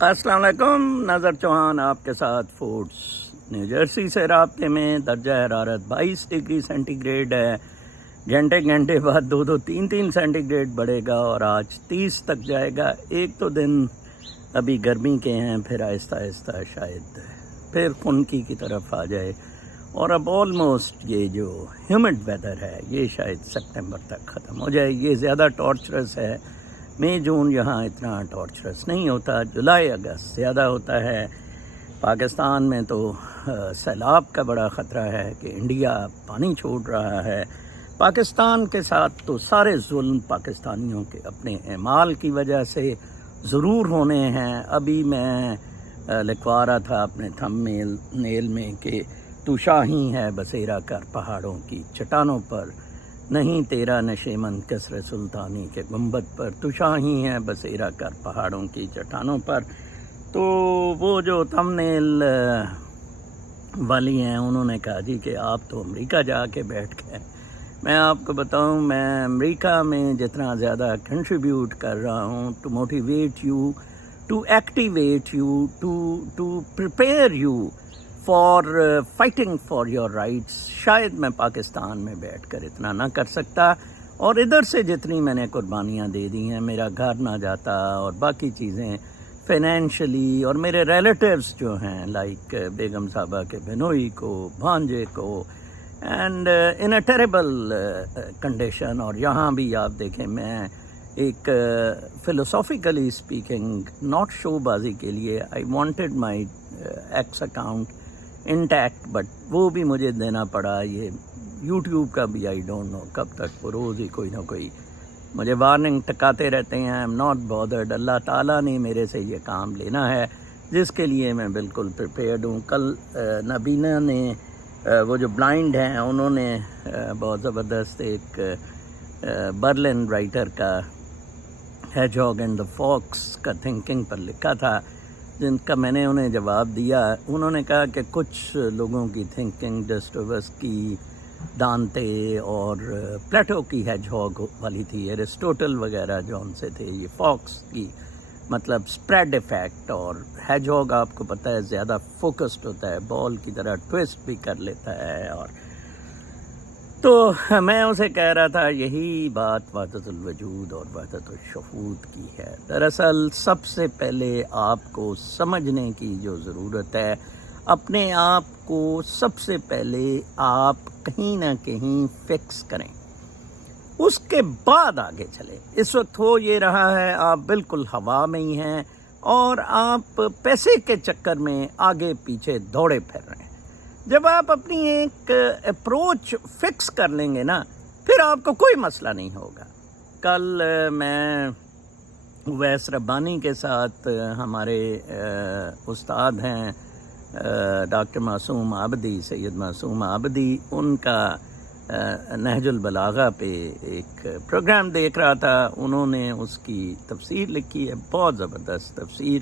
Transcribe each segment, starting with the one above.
السلام علیکم، ناظر چوہان آپ کے ساتھ فوڈس نیو جرسی سے رابطے میں۔ درجہ حرارت 22 ڈگری سینٹی گریڈ ہے، گھنٹے بعد 2-3 سینٹی گریڈ بڑھے گا اور آج 30 تک جائے گا۔ ایک تو دن ابھی گرمی کے ہیں، پھر آہستہ آہستہ شاید پھر خنکی کی طرف آ جائے، اور اب آلموسٹ یہ جو ہیومڈ ویدر ہے یہ شاید سپٹمبر تک ختم ہو جائے۔ یہ زیادہ ٹارچرس ہے، مئی جون یہاں اتنا ٹارچرس نہیں ہوتا، جولائی اگست زیادہ ہوتا ہے۔ پاکستان میں تو سیلاب کا بڑا خطرہ ہے کہ انڈیا پانی چھوڑ رہا ہے۔ پاکستان کے ساتھ تو سارے ظلم پاکستانیوں کے اپنے اعمال کی وجہ سے ضرور ہونے ہیں۔ ابھی میں لکھوا رہا تھا اپنے تھم نیل میں کہ تو شاہی ہے بسیرا کر پہاڑوں کی چٹانوں پر، نہیں تیرا نشیمن کسر سلطانی کے گنبد پر، تو شاہی ہے بسیرا کر پہاڑوں کی چٹانوں پر۔ تو وہ جو تھم نیل والی ہیں انہوں نے کہا جی کہ آپ تو امریکہ جا کے بیٹھ گئے۔ میں آپ کو بتاؤں، میں امریکہ میں جتنا زیادہ کنٹریبیوٹ کر رہا ہوں to motivate you, to activate you, to prepare you for fighting for your rights, شاید میں پاکستان میں بیٹھ کر اتنا نہ کر سکتا۔ اور ادھر سے جتنی میں نے قربانیاں دے دی ہیں، میرا گھر نہ جاتا اور باقی چیزیں فائنینشلی، اور میرے ریلیٹیوز جو ہیں لائک بیگم صاحبہ کے بہنوئی کو، بھانجے کو، and in a terrible condition. اور یہاں بھی آپ دیکھیں، میں ایک فلوسافیکلی اسپیکنگ، ناٹ شو بازی کے لیے، I wanted my x account intact, but وہ بھی مجھے دینا پڑا۔ یہ یوٹیوب کا بھی آئی ڈونٹ نو کب تک، وہ روز ہی کوئی نہ کوئی مجھے وارننگ ٹکاتے رہتے ہیں۔ آئی ایم ناٹ بادرڈ، اللہ تعالیٰ نے میرے سے یہ کام لینا ہے جس کے لیے میں بالکل پریپیئرڈ ہوں۔ کل نبینہ نے وہ جو بلائنڈ ہیں انہوں نے بہت زبردست ایک برلن رائٹر کا ہیجہاگ اینڈ دا فاکس کا تھنکنگ پر لکھا تھا، جن کا میں نے انہیں جواب دیا۔ انہوں نے کہا کہ کچھ لوگوں کی تھنکنگ ڈسٹویوسکی، دانتے اور پلیٹو کی ہیجہاگ والی تھی، ایرسٹوٹل وغیرہ جو ان سے تھے، یہ فاکس کی مطلب اسپریڈ ایفیکٹ، اور ہیجہاگ آپ کو پتہ ہے زیادہ فوکسڈ ہوتا ہے، بال کی طرح ٹویسٹ بھی کر لیتا ہے۔ اور تو میں اسے کہہ رہا تھا یہی بات وحدت الوجود اور وحدت الشہود کی ہے۔ دراصل سب سے پہلے آپ کو سمجھنے کی جو ضرورت ہے، اپنے آپ کو سب سے پہلے آپ کہیں نہ کہیں فکس کریں، اس کے بعد آگے چلیں۔ اس وقت ہو یہ رہا ہے آپ بالکل ہوا میں ہی ہیں اور آپ پیسے کے چکر میں آگے پیچھے دوڑے پھر رہے ہیں۔ جب آپ اپنی ایک اپروچ فکس کر لیں گے نا، پھر آپ کو کوئی مسئلہ نہیں ہوگا۔ کل میں اویس ربانی کے ساتھ، ہمارے استاد ہیں ڈاکٹر معصوم عابدی، سید معصوم عابدی، ان کا نہج البلاغہ پہ ایک پروگرام دیکھ رہا تھا۔ انہوں نے اس کی تفسیر لکھی ہے، بہت زبردست تفسیر۔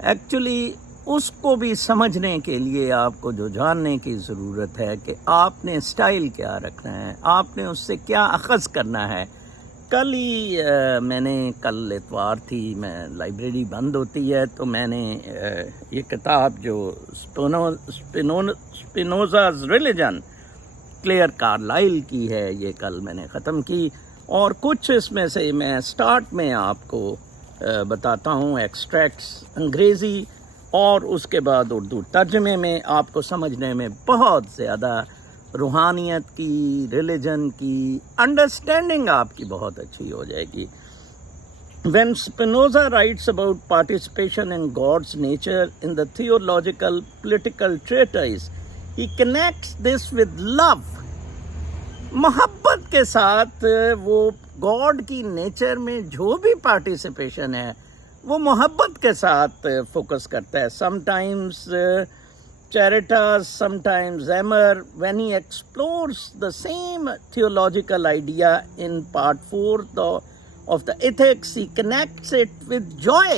ایکچولی اس کو بھی سمجھنے کے لیے آپ کو جو جاننے کی ضرورت ہے کہ آپ نے اسٹائل کیا رکھنا ہے، آپ نے اس سے کیا اخذ کرنا ہے۔ کل ہی میں نے، کل اتوار تھی، میں لائبریری بند ہوتی ہے تو میں نے یہ کتاب جو اسپینوزاز ریلیجن کلیئر کارلائل کی ہے، یہ کل میں نے ختم کی، اور کچھ اس میں سے میں سٹارٹ میں آپ کو بتاتا ہوں ایکسٹریکٹس انگریزی، اور اس کے بعد اردو ترجمے میں آپ کو سمجھنے میں بہت زیادہ روحانیت کی، ریلیجن کی انڈرسٹینڈنگ آپ کی بہت اچھی ہو جائے گی۔ When Spinoza writes about participation in God's nature in the theological political treatise, he connects this with love. محبت کے ساتھ وہ گاڈ کی نیچر میں جو بھی پارٹیسپیشن ہے وہ محبت کے ساتھ فوکس کرتا ہے۔ سم ٹائمز چیریٹاس، سم ٹائمز ایمر، when he explores the same theological idea in part 4 of the ethics, he connects it with joy.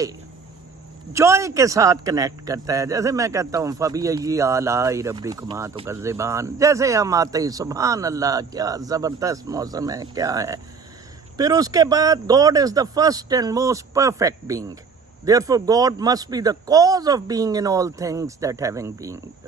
Joy کے ساتھ کنیکٹ کرتا ہے۔ جیسے میں کہتا ہوں فَبِأَيِّ آلَاءِ رَبِّكُمَا تُكَذِّبَانِ، جیسے ہم آتے ہی سبحان اللہ، کیا زبردست موسم ہے، کیا ہے۔ پھر اس کے بعد God is the first and most perfect being, Therefore God must be the cause of being in all things that having been.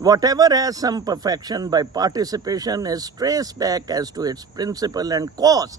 Whatever has some perfection by participation is traced back as to its principle and cause.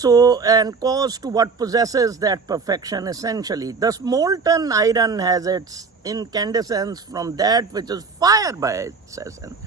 So and cause to what possesses that perfection essentially. Thus molten iron has its incandescence from that which is fire by its essence.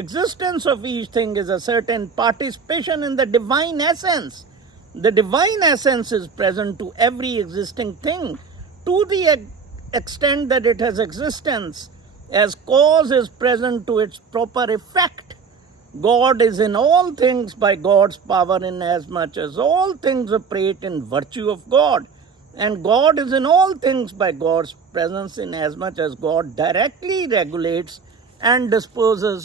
existence of each thing is a certain participation in the divine essence. The divine essence is present to every existing thing to the extent that it has existence, as cause is present to its proper effect. God is in all things by God's power in as much as all things operate in virtue of God, and God is in all things by God's presence in as much as God directly regulates and disposes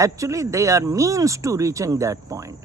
Actually they are means to reaching that point.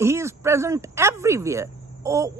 he is present everywhere.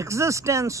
existence,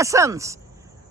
essence,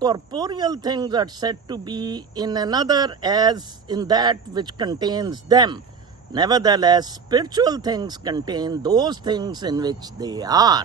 corporeal things are said to be in another as in that which contains them, nevertheless spiritual things contain those things in which they are.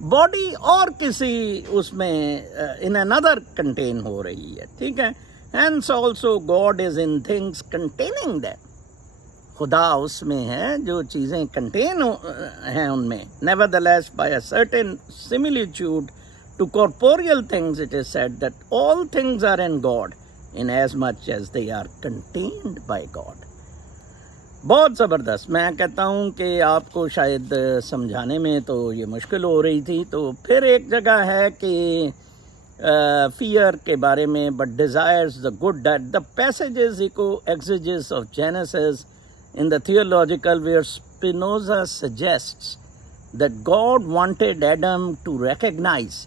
Body اور کسی اس میں ان another contain ہو رہی ہے. ٹھیک ہے. hence also God is in things containing them. خدا اس میں ہے جو چیزیں کنٹین ہیں ان میں. nevertheless by a certain similitude to corporeal things it is said that all things are in God in as much as they are contained by God. بہت زبردست. میں کہتا ہوں کہ آپ کو شاید سمجھانے میں تو یہ مشکل ہو رہی تھی. تو پھر ایک جگہ ہے کہ فیئر کے بارے میں but desires the good that the passages echo exegesis of Genesis in the theological where Spinoza suggests that God wanted Adam to recognize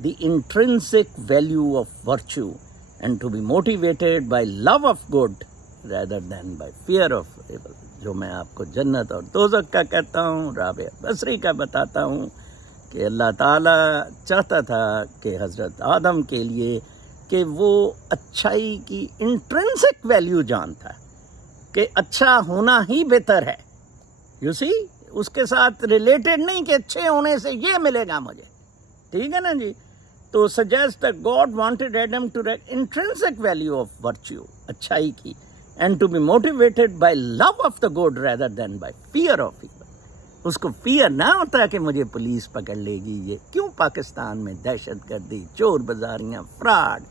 the intrinsic value of virtue and to be motivated by love of good rather than by fear of evil. جو میں آپ کو جنت اور دوزخ کا کہتا ہوں، رابعہ بصری کا بتاتا ہوں کہ اللہ تعالیٰ چاہتا تھا کہ حضرت آدم کے لیے کہ وہ اچھائی کی انٹرنسک ویلیو جانتا ہے کہ اچھا ہونا ہی بہتر ہے. یو سی، اس کے ساتھ ریلیٹڈ نہیں کہ اچھے ہونے سے یہ ملے گا مجھے. ٹھیک ہے نا جی. تو suggest that God wanted Adam to intrinsic value of virtue, اچھائی کی, and to be motivated by love of the good rather than by fear of evil. اس کو فیئر نہ ہوتا کہ مجھے پولیس پکڑ لے گی. یہ کیوں پاکستان میں دہشت گردی، چور بازاریاں، فراڈ،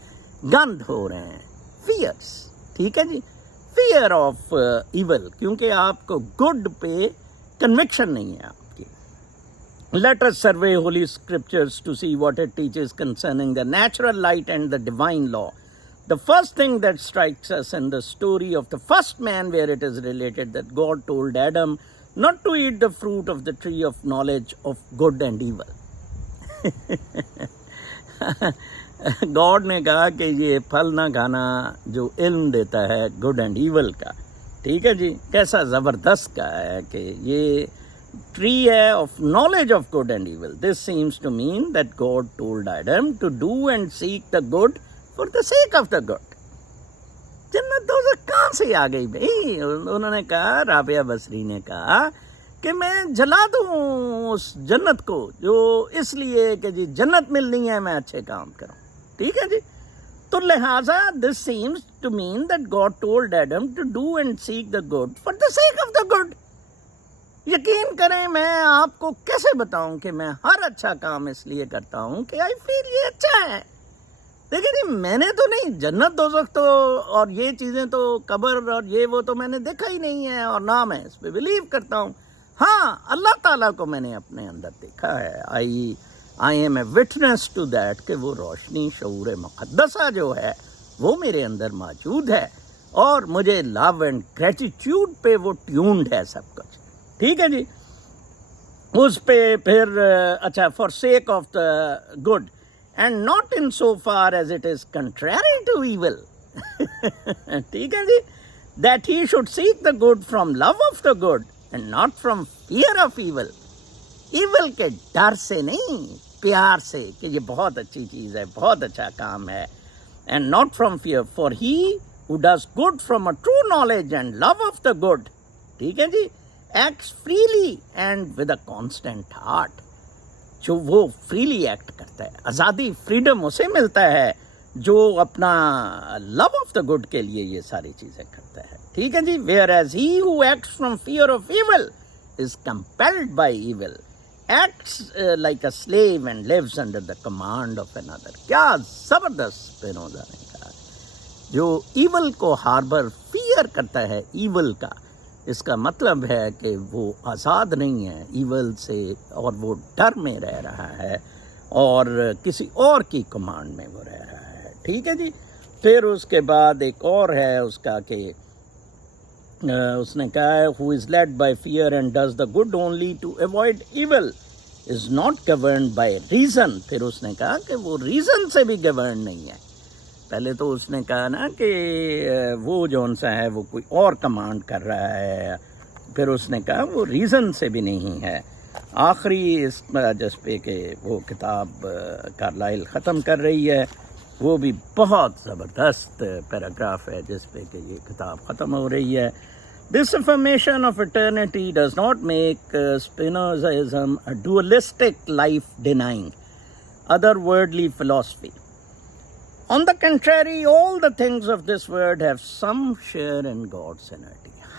گند ہو رہے ہیں؟ فیئرس. ٹھیک ہے جی. فیئر آف ایول، کیونکہ آپ کو گڈ پہ کنوکشن نہیں ہے آپ کی. Let us survey Holy Scriptures to see what it teaches concerning the natural light and the divine law. The first thing that strikes us in the story of the first man, where it is related that God told Adam not to eat the fruit of the tree of knowledge of good and evil. God نے کہا کہ یہ پھل نہ کھانا جو علم دیتا ہے گڈ اینڈ ایول کا. ٹھیک ہے جی. کیسا زبردست کا ہے کہ یہ ٹری ہے of knowledge of good and evil. This seems to mean that God told Adam to do and seek the good for the sake of the good. جنت دوزخ کہاں سے آ گئی بھائی؟ انہوں نے کہا، رابعہ بصری نے کہا کہ میں جلا دوں اس جنت کو جو اس لیے کہ جی جنت ملنی ہے میں اچھے کام کروں. ٹھیک ہے جی. تو لہٰذا this seems to mean that God told Adam to do and seek the good for the sake of the good. یقین کریں میں آپ کو کیسے بتاؤں کہ میں ہر اچھا کام اس لیے کرتا ہوں کہ آئی فیل یہ اچھا ہے. دیکھیں جی، میں نے تو نہیں جنت دوزخ تو اور یہ چیزیں تو قبر اور یہ وہ تو میں نے دیکھا ہی نہیں ہے اور نہ میں اس پہ بلیو کرتا ہوں. ہاں، اللہ تعالیٰ کو میں نے اپنے اندر دیکھا ہے. I am a witness to that کہ وہ روشنی شعور مقدسہ جو ہے وہ میرے اندر موجود ہے اور مجھے لو اینڈ گریٹیٹیوڈ پہ وہ ٹیونڈ ہے سب کچھ. ٹھیک ہے جی. اس پہ پھر اچھا for sake of the good and not in so far as it is contrary to evil. ٹھیک ہے جی. That he should seek the good from love of the good and not from fear of evil. Evil کے ڈر سے نہیں، پیار سے کہ یہ بہت اچھی چیز ہے، بہت اچھا کام ہے. And not from fear for he who does good from a true knowledge and love of the good. ٹھیک ہے جی. Acts freely and with a constant heart. جو وہ فریلی ایکٹ کرتا ہے، آزادی، فریڈم اسے ملتا ہے جو اپنا لو آف دا گڈ کے لیے یہ ساری چیزیں کرتا ہے. ٹھیک ہے جی. Whereas he who acts from fear of evil is compelled by evil acts like a slave and lives under the command of another. کیا زبردست اسپینوزا نے کہا. جو ایول کو ہاربر فیئر کرتا ہے ایول کا، اس کا مطلب ہے کہ وہ آزاد نہیں ہے ایول سے اور وہ ڈر میں رہ رہا ہے اور کسی اور کی کمانڈ میں وہ رہ رہا ہے. ٹھیک ہے جی. پھر اس کے بعد ایک اور ہے اس کا کہ اس نے کہا ہے who is led by fear and does the good only to avoid evil is not governed by reason. پھر اس نے کہا کہ وہ ریزن سے بھی گورن نہیں ہے. پہلے تو اس نے کہا نا کہ وہ جون سا ہے وہ کوئی اور کمانڈ کر رہا ہے. پھر اس نے کہا وہ ریزن سے بھی نہیں ہے. آخری اس جس پہ کہ وہ کتاب کارلائل ختم کر رہی ہے وہ بھی بہت زبردست پیراگراف ہے جس پہ کہ یہ کتاب ختم ہو رہی ہے. This affirmation of eternity does not make Spinozism a dualistic life-denying, otherworldly philosophy. On the contrary, all the things of this world have some share in God's energy.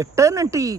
eternity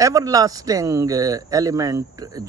everlasting element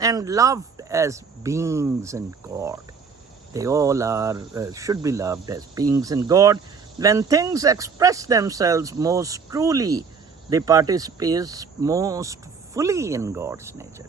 and loved as beings in God. They all should be loved as beings in God. When things express themselves most truly, they participate most fully in God's nature.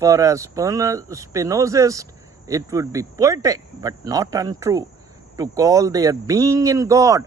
For a Spinozist, it would be poetic but not untrue to call their being in God.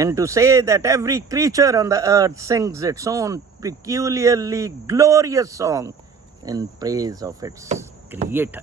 And to say that every creature on the earth sings its own peculiarly glorious song in praise of its creator.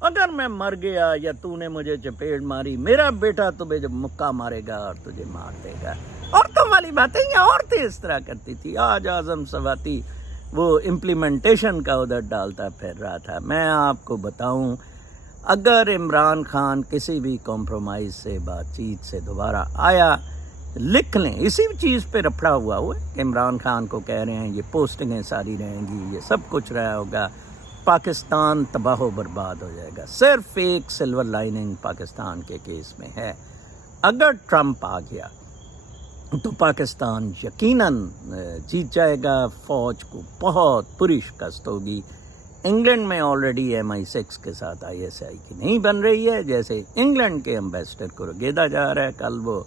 اگر میں مر گیا یا تو نے مجھے چپیڑ ماری، میرا بیٹا تمہیں جب مکہ مارے گا اور تجھے مار دے گا۔ عورتوں والی باتیں یہ عورتیں اس طرح کرتی تھی۔ آج اعظم سواتی وہ امپلیمنٹیشن کا ادھر ڈالتا پھر رہا تھا۔ میں آپ کو بتاؤں، اگر عمران خان کسی بھی کمپرومائز سے بات چیت سے دوبارہ آیا، لکھ لیں، اسی چیز پہ رپڑا ہوا ہے کہ عمران خان کو کہہ رہے ہیں یہ پوسٹنگیں ساری رہیں گی، یہ سب کچھ رہا ہوگا، پاکستان تباہ و برباد ہو جائے گا۔ صرف ایک سلور لائننگ پاکستان کے کیس میں ہے، اگر ٹرمپ آ گیا تو پاکستان یقیناً جیت جائے گا، فوج کو بہت بری شکست ہوگی۔ انگلینڈ میں آلریڈی MI6 کے ساتھ ISI کی نہیں بن رہی ہے، جیسے انگلینڈ کے امبیسڈر کو رگیدا جا رہا ہے۔ کل وہ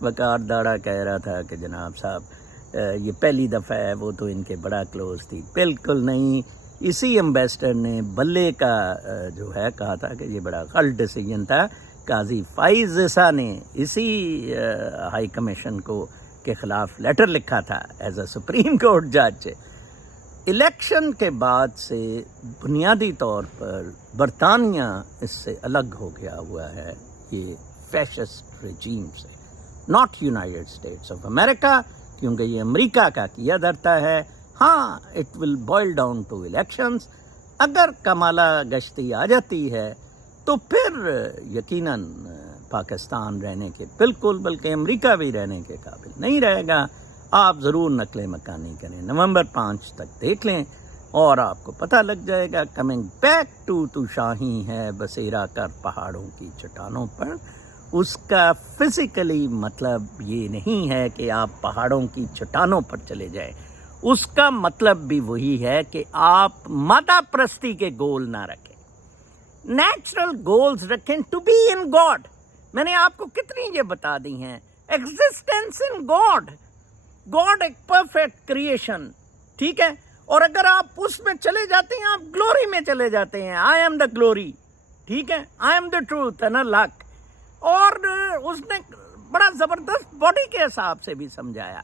وقار داڑا کہہ رہا تھا کہ جناب صاحب یہ پہلی دفعہ ہے، وہ تو ان کے بڑا کلوز تھی۔ بالکل نہیں، اسی امبیسڈر نے بلے کا جو ہے کہا تھا کہ یہ بڑا غلط ڈیسیجن تھا۔ قاضی فائز عیسیٰ نے اسی ہائی کمیشن کو کے خلاف لیٹر لکھا تھا ایز اے سپریم کورٹ جج۔ الیکشن کے بعد سے بنیادی طور پر برطانیہ اس سے الگ ہو گیا ہوا ہے، یہ فیشسٹ رجیم سے، not United States of America, کیونکہ یہ امریکہ کا کیا دھرتا ہے۔ ہاں، it will boil down to elections. اگر کمالہ گشتی آ جاتی ہے تو پھر یقیناً پاکستان رہنے کے بالکل، بلکہ امریکہ بھی رہنے کے قابل نہیں رہے گا۔ آپ ضرور نقل مکانی کریں، نومبر 5 تک دیکھ لیں اور آپ کو پتہ لگ جائے گا۔ کمنگ بیک ٹو شاہی ہے بسیرا کر پہاڑوں کی چٹانوں پر، اس کا فزیکلی مطلب یہ نہیں ہے کہ آپ پہاڑوں کی چٹانوں پر چلے جائیں، اس کا مطلب بھی وہی ہے کہ آپ مادہ پرستی کے گول نہ رکھیں، نیچرل گولز رکھیں، ٹو بی ان گاڈ۔ میں نے آپ کو کتنی یہ بتا دی ہیں، ایگزسٹنس ان گاڈ، گاڈ ایک پرفیکٹ کریشن، ٹھیک ہے؟ اور اگر آپ اس میں چلے جاتے ہیں، آپ گلوری میں چلے جاتے ہیں، آئی ایم دا گلوری، ٹھیک ہے، I am the truth and لک۔ اور اس نے بڑا زبردست باڈی کے حساب سے بھی سمجھایا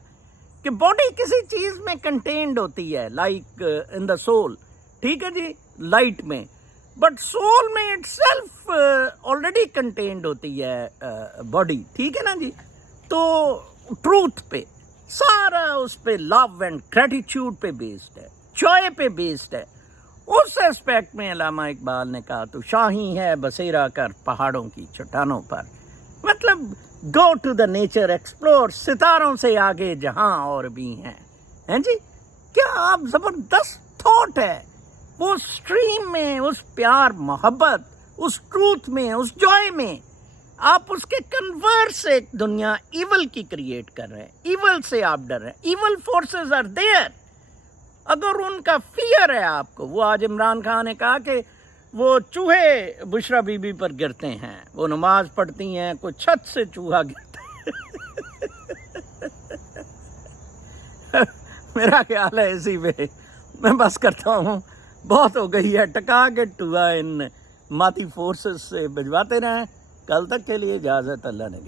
کہ باڈی کسی چیز میں کنٹینڈ ہوتی ہے، لائک ان دا سول، ٹھیک ہے جی، لائٹ میں، بٹ سول میں اٹ سیلف آلریڈی کنٹینڈ ہوتی ہے باڈی، ٹھیک ہے نا جی۔ تو ٹروتھ پہ سارا، اس پہ لو اینڈ گریٹیٹیوڈ پہ بیسڈ ہے، جوائے پہ بیسڈ ہے۔ اس ایسپیکٹ میں علامہ اقبال نے کہا تو شاہی ہے بسیرا کر پہاڑوں کی چٹانوں پر، مطلب go to the nature, explore, ستاروں سے آگے جہاں اور بھی ہیں جی۔ کیا آپ زبردست تھاٹ ہے، وہ اسٹریم میں، اس پیار محبت، اس ٹروتھ میں، اس جوائے میں، آپ اس کے کنورس ایک دنیا ایول کی کریٹ کر رہے ہیں، ایول سے آپ ڈر رہے ہیں، ایول فورسز آر دیئر۔ اگر ان کا فیئر ہے آپ کو، وہ آج عمران خان نے کہا کہ وہ چوہے بشرا بی بی پر گرتے ہیں، وہ نماز پڑھتی ہیں، کوئی چھت سے چوہا گرتا ہے۔ میرا خیال ہے اسی پہ میں بس کرتا ہوں، بہت ہو گئی ہے، ٹکا کے ٹوا ان ماتی فورسز سے بھجواتے رہیں۔ کل تک کے لیے اجازت، اللہ نے۔